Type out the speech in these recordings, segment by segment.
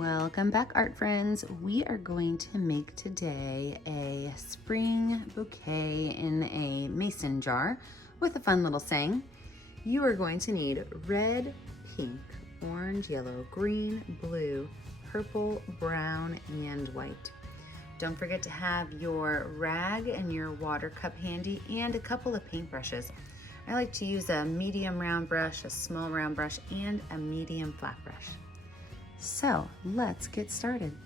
Welcome back, art friends. We are going to make today a spring bouquet in a mason jar with a fun little saying. You are going to need red, pink, orange, yellow, green, blue, purple, brown, and white. Don't forget to have your rag and your water cup handy and a couple of paintbrushes. I like to use a medium round brush, a small round brush, and a medium flat brush. So let's get started.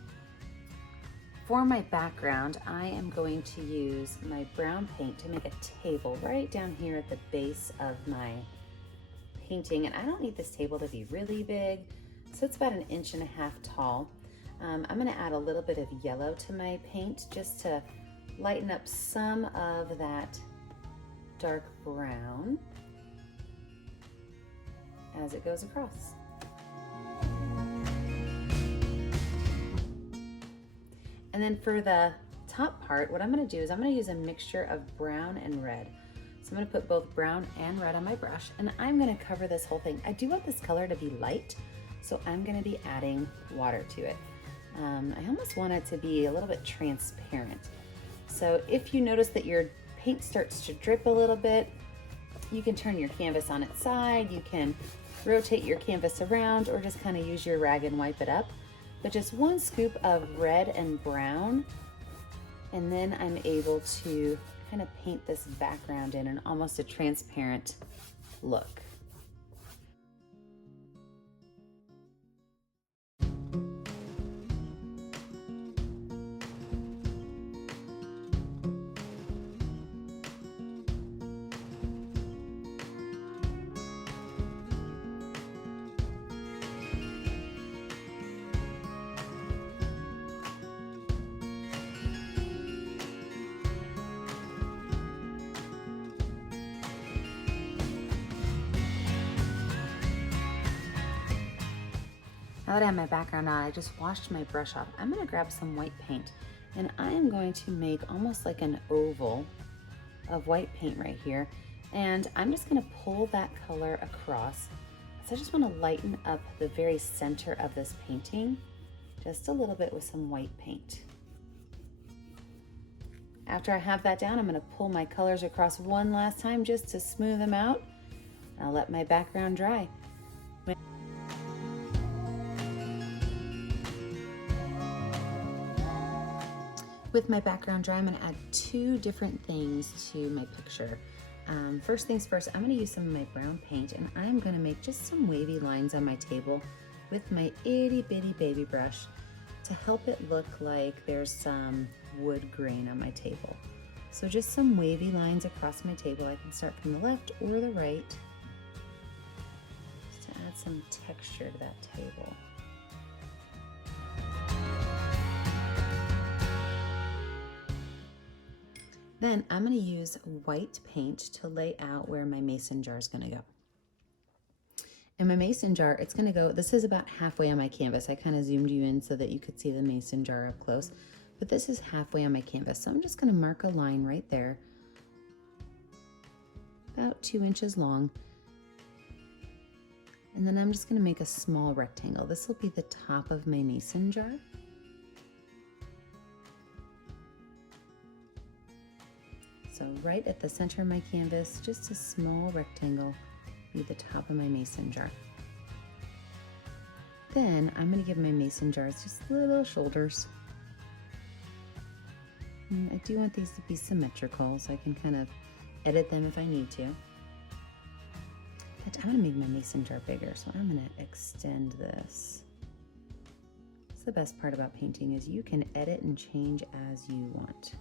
For my background, I am going to use my brown paint to make a table right down here at the base of my painting. And I don't need this table to be really big, so it's about 1.5 inches tall. I'm gonna add a little bit of yellow to my paint just to lighten up some of that dark brown as it goes across. And then for the top part, what I'm gonna do is I'm gonna use a mixture of brown and red. So I'm gonna put both brown and red on my brush, and I'm gonna cover this whole thing. I do want this color to be light, so I'm gonna be adding water to it. I almost want it to be a little bit transparent. So if you notice that your paint starts to drip a little bit, you can turn your canvas on its side, you can rotate your canvas around, or just kind of use your rag and wipe it up. But just 1 scoop of red and brown, and then I'm able to kind of paint this background in almost a transparent look. Now that I have my background on, I just washed my brush off. I'm gonna grab some white paint, and I am going to make almost like an oval of white paint right here. And I'm just gonna pull that color across. So I just wanna lighten up the very center of this painting, just a little bit with some white paint. After I have that down, I'm gonna pull my colors across one last time just to smooth them out. I'll let my background dry. With my background dry, I'm gonna add 2 different things to my picture. First things first, I'm gonna use some of my brown paint, and I'm gonna make just some wavy lines on my table with my itty bitty baby brush to help it look like there's some wood grain on my table. So just some wavy lines across my table. I can start from the left or the right, just to add some texture to that table. Then I'm going to use white paint to lay out where my mason jar is going to go. In my mason jar, it's going to go, this is about halfway on my canvas. I kind of zoomed you in so that you could see the mason jar up close, but this is halfway on my canvas. So I'm just going to mark a line right there, about 2 inches long. And then I'm just going to make a small rectangle. This will be the top of my mason jar. So right at the center of my canvas, just a small rectangle, be the top of my mason jar. Then I'm going to give my mason jars just little shoulders. And I do want these to be symmetrical, so I can kind of edit them if I need to. But I'm going to make my mason jar bigger, so I'm going to extend this. That's the best part about painting, is you can edit and change as you want.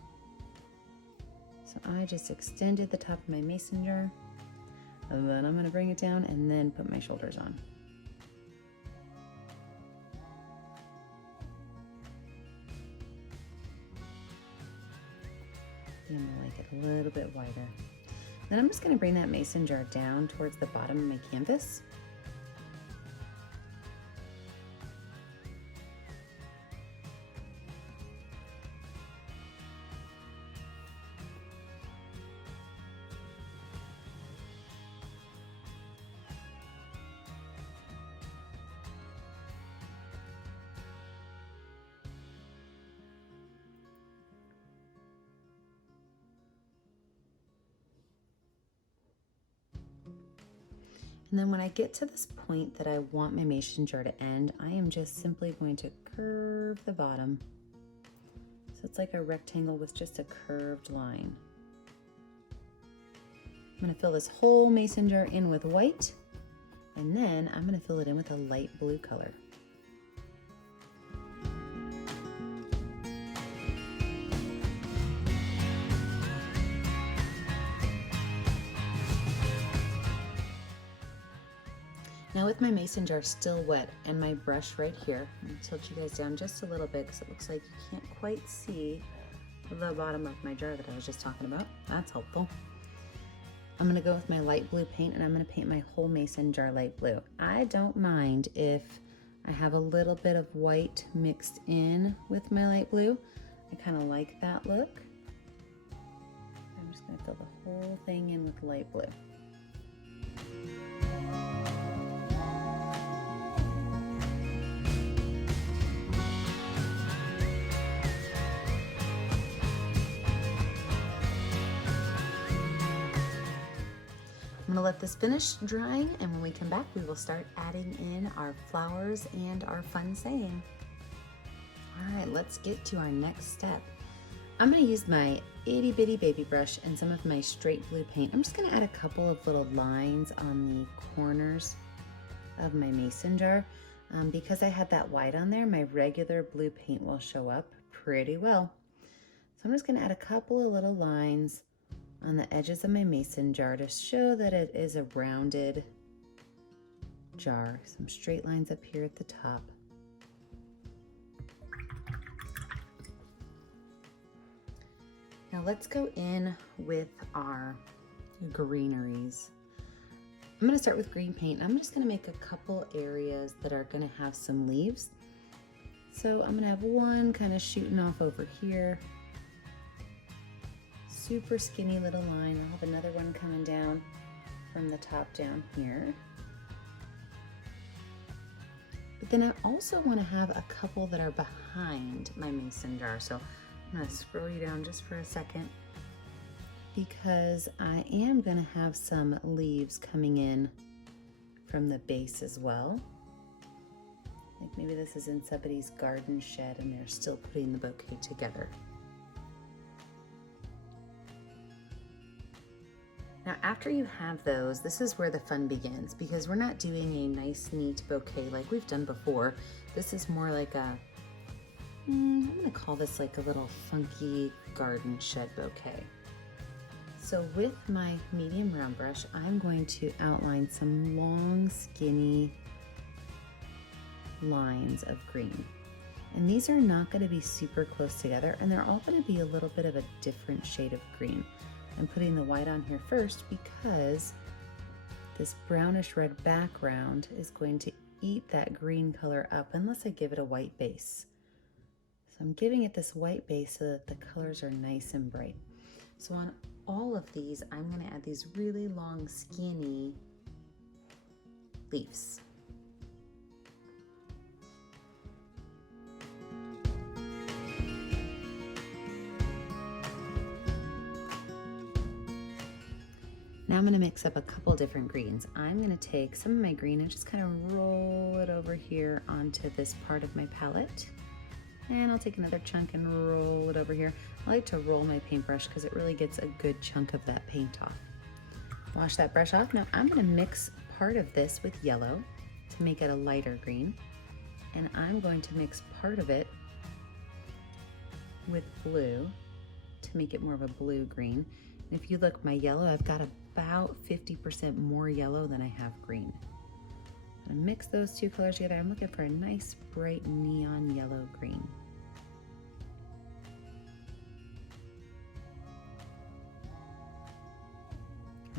So I just extended the top of my mason jar, and then I'm going to bring it down and then put my shoulders on. And I'm going to make it a little bit wider. Then I'm just going to bring that mason jar down towards the bottom of my canvas. And then when I get to this point that I want my mason jar to end, I am just simply going to curve the bottom. So it's like a rectangle with just a curved line. I'm going to fill this whole mason jar in with white, and then I'm going to fill it in with a light blue color. Now with my mason jar still wet and my brush right here, I'm going to tilt you guys down just a little bit because it looks like you can't quite see the bottom of my jar that I was just talking about. That's helpful. I'm going to go with my light blue paint and I'm going to paint my whole mason jar light blue. I don't mind if I have a little bit of white mixed in with my light blue. I kind of like that look. I'm just going to fill the whole thing in with light blue. I'm gonna let this finish drying, and when we come back, we will start adding in our flowers and our fun saying. All right, let's get to our next step. I'm gonna use my itty bitty baby brush and some of my straight blue paint. I'm just gonna add a couple of little lines on the corners of my mason jar. Because I had that white on there, my regular blue paint will show up pretty well. So I'm just gonna add a couple of little lines on the edges of my mason jar to show that it is a rounded jar. Some straight lines up here at the top. Now let's go in with our greeneries. I'm going to start with green paint. I'm just going to make a couple areas that are going to have some leaves. So I'm going to have one kind of shooting off over here. Super skinny little line. I'll have another one coming down from the top down here. But then I also want to have a couple that are behind my mason jar. So I'm going to scroll you down just for a second because I am going to have some leaves coming in from the base as well. Like maybe this is in somebody's garden shed and they're still putting the bouquet together. Now after you have those, this is where the fun begins because we're not doing a nice neat bouquet like we've done before. This is more like a, I'm gonna call this like a little funky garden shed bouquet. So with my medium round brush, I'm going to outline some long skinny lines of green. And these are not gonna be super close together and they're all gonna be a little bit of a different shade of green. I'm putting the white on here first because this brownish red background is going to eat that green color up unless I give it a white base. So I'm giving it this white base so that the colors are nice and bright. So on all of these, I'm going to add these really long skinny leaves. Now I'm going to mix up a couple different greens. I'm going to take some of my green and just kind of roll it over here onto this part of my palette. And I'll take another chunk and roll it over here. I like to roll my paintbrush because it really gets a good chunk of that paint off. Wash that brush off. Now I'm going to mix part of this with yellow to make it a lighter green. And I'm going to mix part of it with blue to make it more of a blue-green. If you look, my yellow, I've got about 50% more yellow than I have green. I'm gonna mix those two colors together. I'm looking for a nice bright neon yellow green.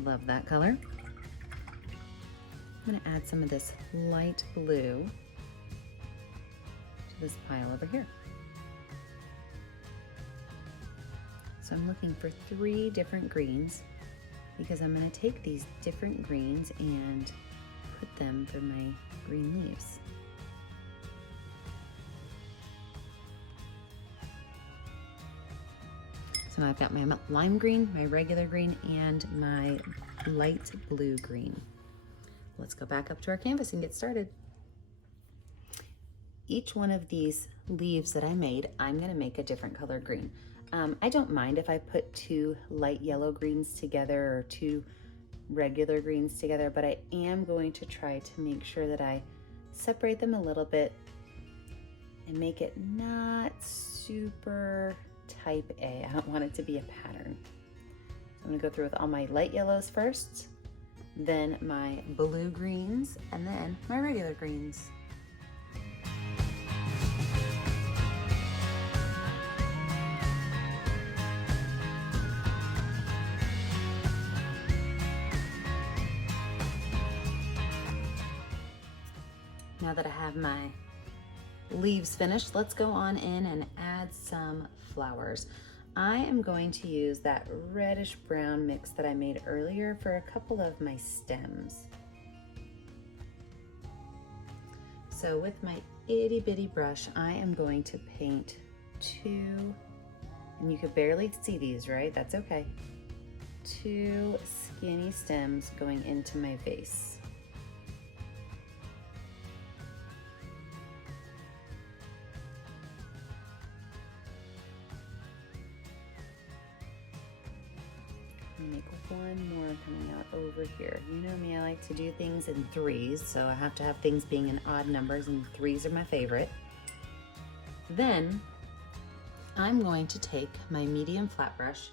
Love that color. I'm gonna add some of this light blue to this pile over here. So I'm looking for 3 different greens because I'm going to take these different greens and put them for my green leaves. So now I've got my lime green, my regular green, and my light blue green. let's go back up to our canvas and get started. Each one of these leaves that I made, I'm gonna make a different color green. I don't mind if I put 2 light yellow greens together or 2 regular greens together, but I am going to try to make sure that I separate them a little bit and make it not super type A. I don't want it to be a pattern. So I'm gonna go through with all my light yellows first, then my blue greens, and then my regular greens. Now that I have my leaves finished, let's go on in and add some flowers. I am going to use that reddish brown mix that I made earlier for a couple of my stems. So with my itty bitty brush, I am going to paint 2, and you could barely see these, right? That's okay. 2 skinny stems going into my vase. Make one more coming out over here. You know me, I like to do things in 3s, so I have to have things being in odd numbers, and 3s are my favorite. Then I'm going to take my medium flat brush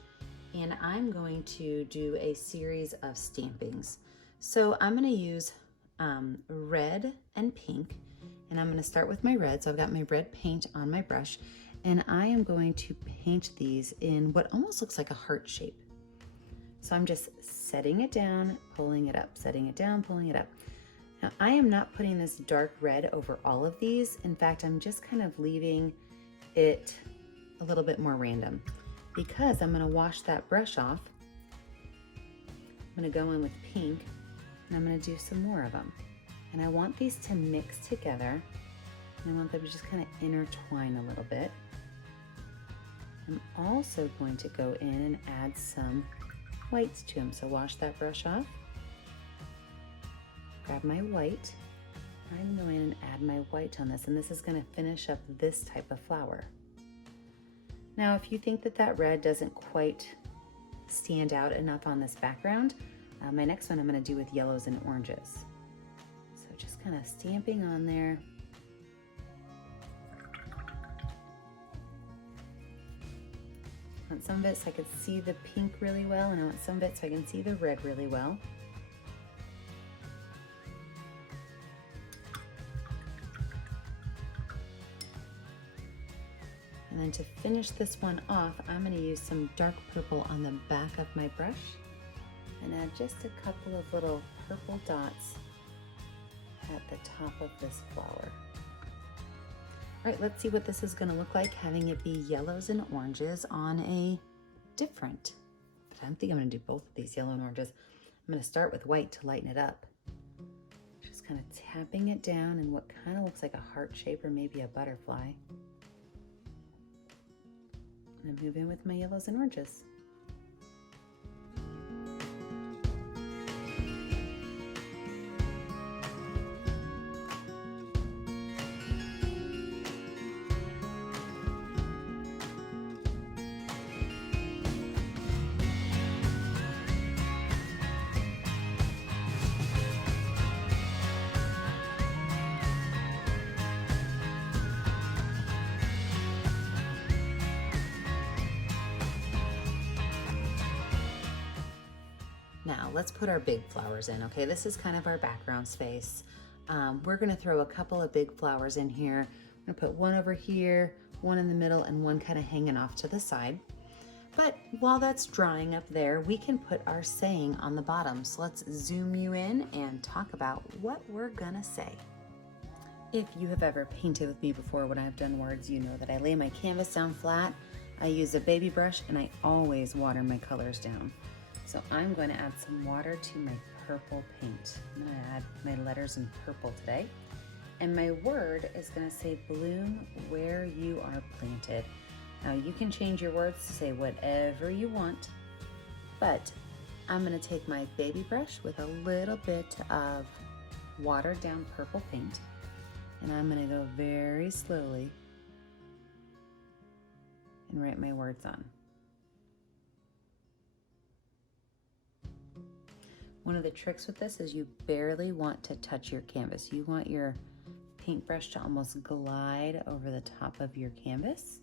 and I'm going to do a series of stampings. So I'm going to use red and pink, and I'm going to start with my red. So I've got my red paint on my brush, and I am going to paint these in what almost looks like a heart shape. So I'm just setting it down, pulling it up, setting it down, pulling it up. Now I am not putting this dark red over all of these. In fact, I'm just kind of leaving it a little bit more random because I'm gonna wash that brush off. I'm gonna go in with pink and I'm gonna do some more of them. And I want these to mix together, and I want them to just kind of intertwine a little bit. I'm also going to go in and add some whites to them. So wash that brush off, grab my white. I'm going in and add my white on this, and this is going to finish up this type of flower. Now, if you think that that red doesn't quite stand out enough on this background, my next one I'm going to do with yellows and oranges. So just kind of stamping on there. I want some of it so I can see the pink really well, and I want some of it so I can see the red really well. And then to finish this one off, I'm going to use some dark purple on the back of my brush and add just a couple of little purple dots at the top of this flower. All right, let's see what this is gonna look like having it be yellows and oranges on a different, but I don't think I'm gonna do both of these, yellow and oranges. I'm gonna start with white to lighten it up. Just kind of tapping it down in what kind of looks like a heart shape or maybe a butterfly. And then move in with my yellows and oranges. Now let's put our big flowers in, okay? This is kind of our background space. We're gonna throw a couple of big flowers in here. I'm gonna put one over here, one in the middle, and one kind of hanging off to the side. But while that's drying up there, we can put our saying on the bottom. So let's zoom you in and talk about what we're gonna say. If you have ever painted with me before when I've done words, you know that I lay my canvas down flat, I use a baby brush, and I always water my colors down. So I'm going to add some water to my purple paint. I'm going to add my letters in purple today. And my word is going to say bloom where you are planted. Now you can change your words to say whatever you want, but I'm going to take my baby brush with a little bit of watered down purple paint, and I'm gonna go very slowly and write my words on. One of the tricks with this is you barely want to touch your canvas. You want your paintbrush to almost glide over the top of your canvas.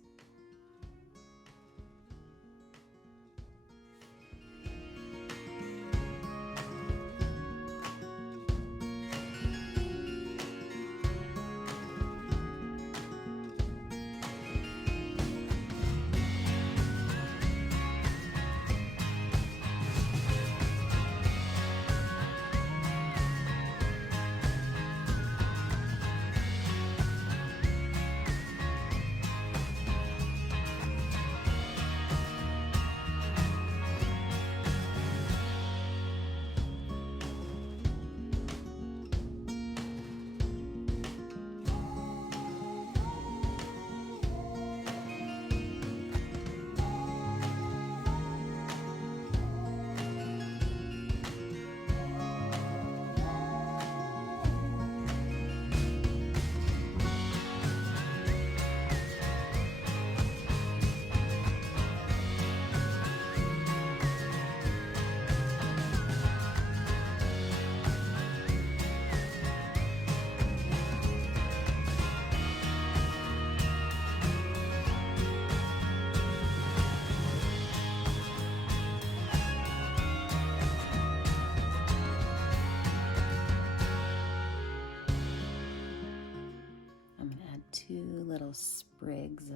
Two little sprigs of,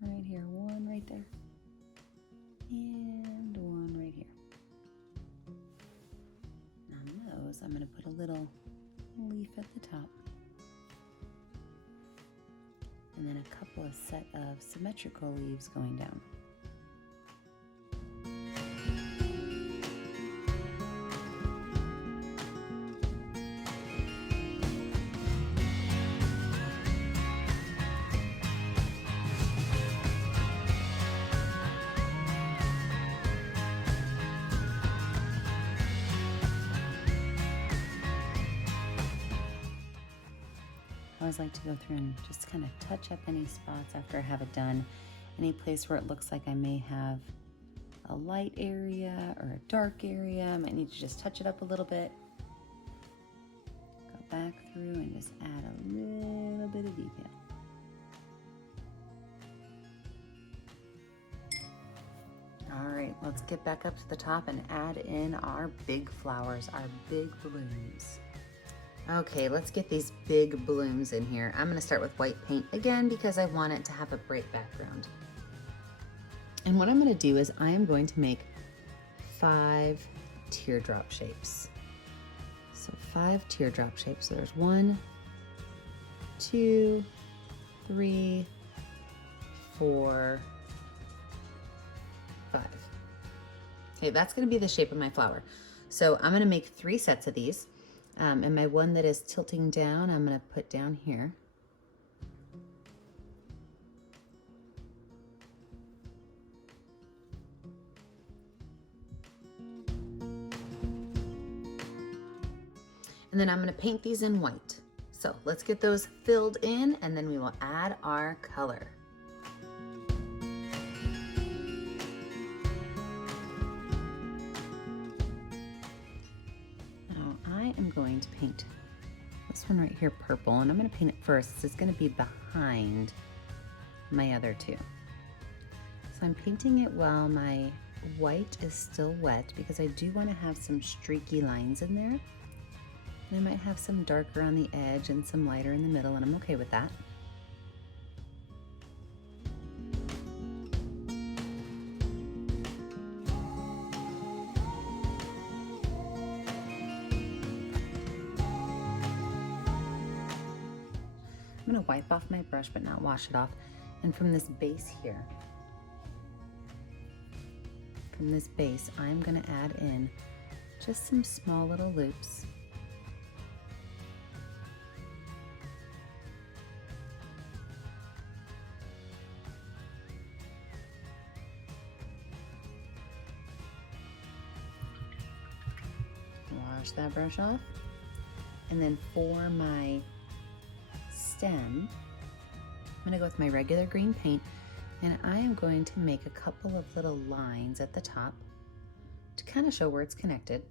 right here, one right there, and one right here. On those, I'm going to put a little leaf at the top, and then a couple of set of symmetrical leaves going down. I always like to go through and just kind of touch up any spots after I have it done. Any place where it looks like I may have a light area or a dark area, I might need to just touch it up a little bit. Go back through and just add a little bit of detail. All right, let's get back up to the top and add in our big flowers, our big blooms. Okay, let's get these big blooms in here. I'm gonna start with white paint again because I want it to have a bright background. And what I'm gonna do is I am going to make 5 teardrop shapes. So 5 teardrop shapes. So there's 1, 2, 3, 4, 5. Okay, that's gonna be the shape of my flower. So I'm gonna make 3 sets of these. And my one that is tilting down, I'm going to put down here. And then I'm going to paint these in white. So let's get those filled in and then we will add our color. I'm going to paint this one right here purple, and I'm going to paint it first. It's going to be behind my other 2. So I'm painting it while my white is still wet because I do want to have some streaky lines in there. And I might have some darker on the edge and some lighter in the middle, and I'm okay with that. I'm going to wipe off my brush but not wash it off. And from this base here, from this base, I'm going to add in just some small little loops. wash that brush off. And then for my stem, I'm gonna go with my regular green paint, and I am going to make a couple of little lines at the top to kind of show where it's connected.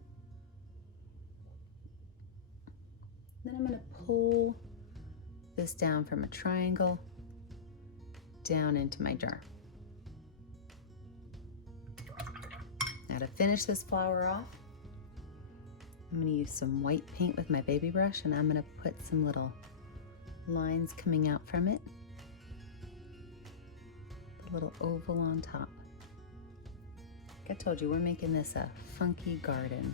Then I'm gonna pull this down from a triangle down into my jar. Now to finish this flower off, I'm gonna use some white paint with my baby brush, and I'm gonna put some little lines coming out from it. A little oval on top. Like I told you, we're making this a funky garden.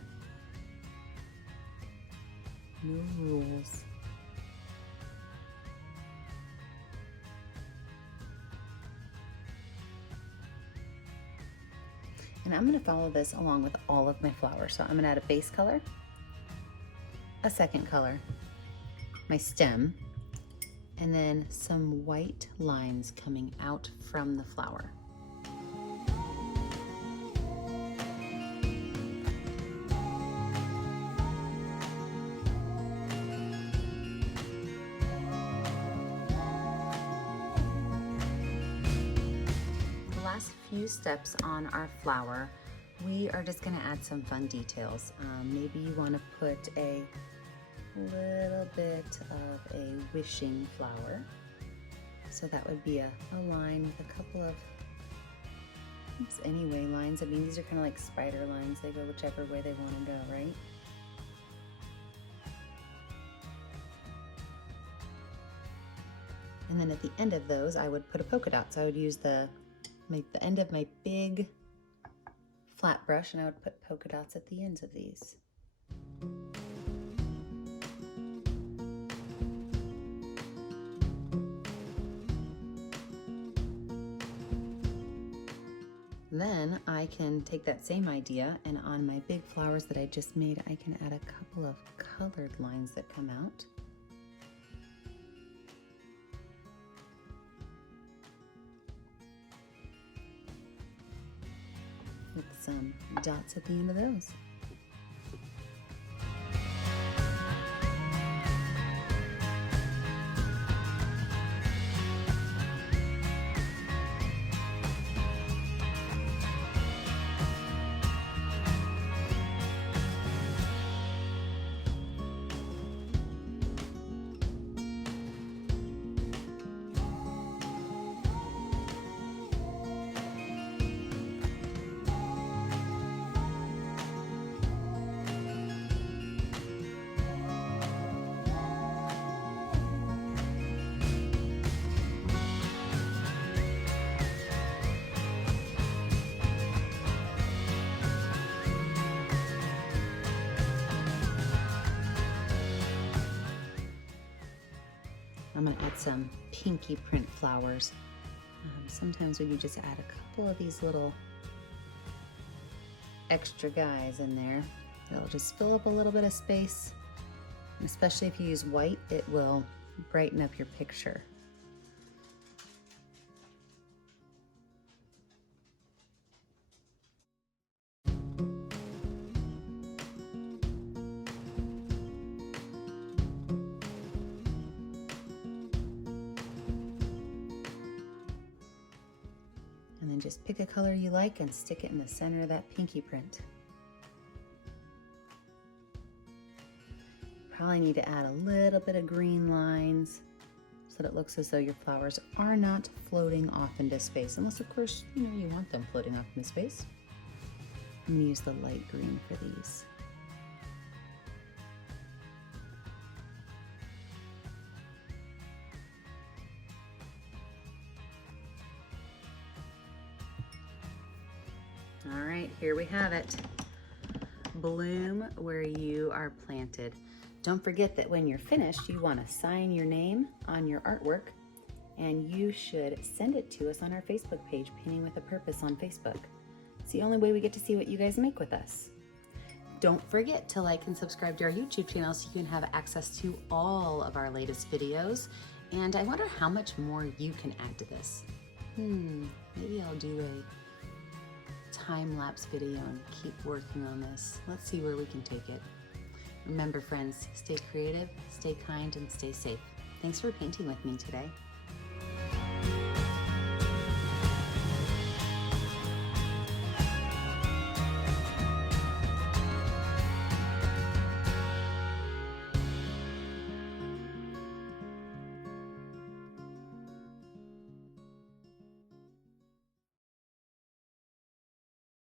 No rules. And I'm going to follow this along with all of my flowers. So I'm going to add a base color, a second color, my stem, and then some white lines coming out from the flower. Few steps on our flower, we are just going to add some fun details. Maybe you want to put a little bit of a wishing flower. So that would be a line with a couple of anyway lines. I mean, these are kind of like spider lines. They go whichever way they want to go, right? And then at the end of those, I would put a polka dot. So I would use the end of my big flat brush, and I would put polka dots at the ends of these. Then I can take that same idea, and on my big flowers that I just made, I can add a couple of colored lines that come out. With some dots at the end of those. I'm going to add some pinky print flowers. Sometimes when you just add a couple of these little extra guys in there, it'll just fill up a little bit of space. And especially if you use white, it will brighten up your picture. And then just pick a color you like and stick it in the center of that pinky print. Probably need to add a little bit of green lines so that it looks as though your flowers are not floating off into space, unless of course you want them floating off into space. I'm going to use the light green for these. All right, here we have it. Bloom where you are planted. Don't forget that when you're finished, you want to sign your name on your artwork, and you should send it to us on our Facebook page, Painting with a Purpose on Facebook. It's the only way we get to see what you guys make with us. Don't forget to like and subscribe to our YouTube channel so you can have access to all of our latest videos. And I wonder how much more you can add to this. Maybe I'll do a time-lapse video and keep working on this. Let's see where we can take it. Remember, friends, stay creative, stay kind, and stay safe. Thanks for painting with me today.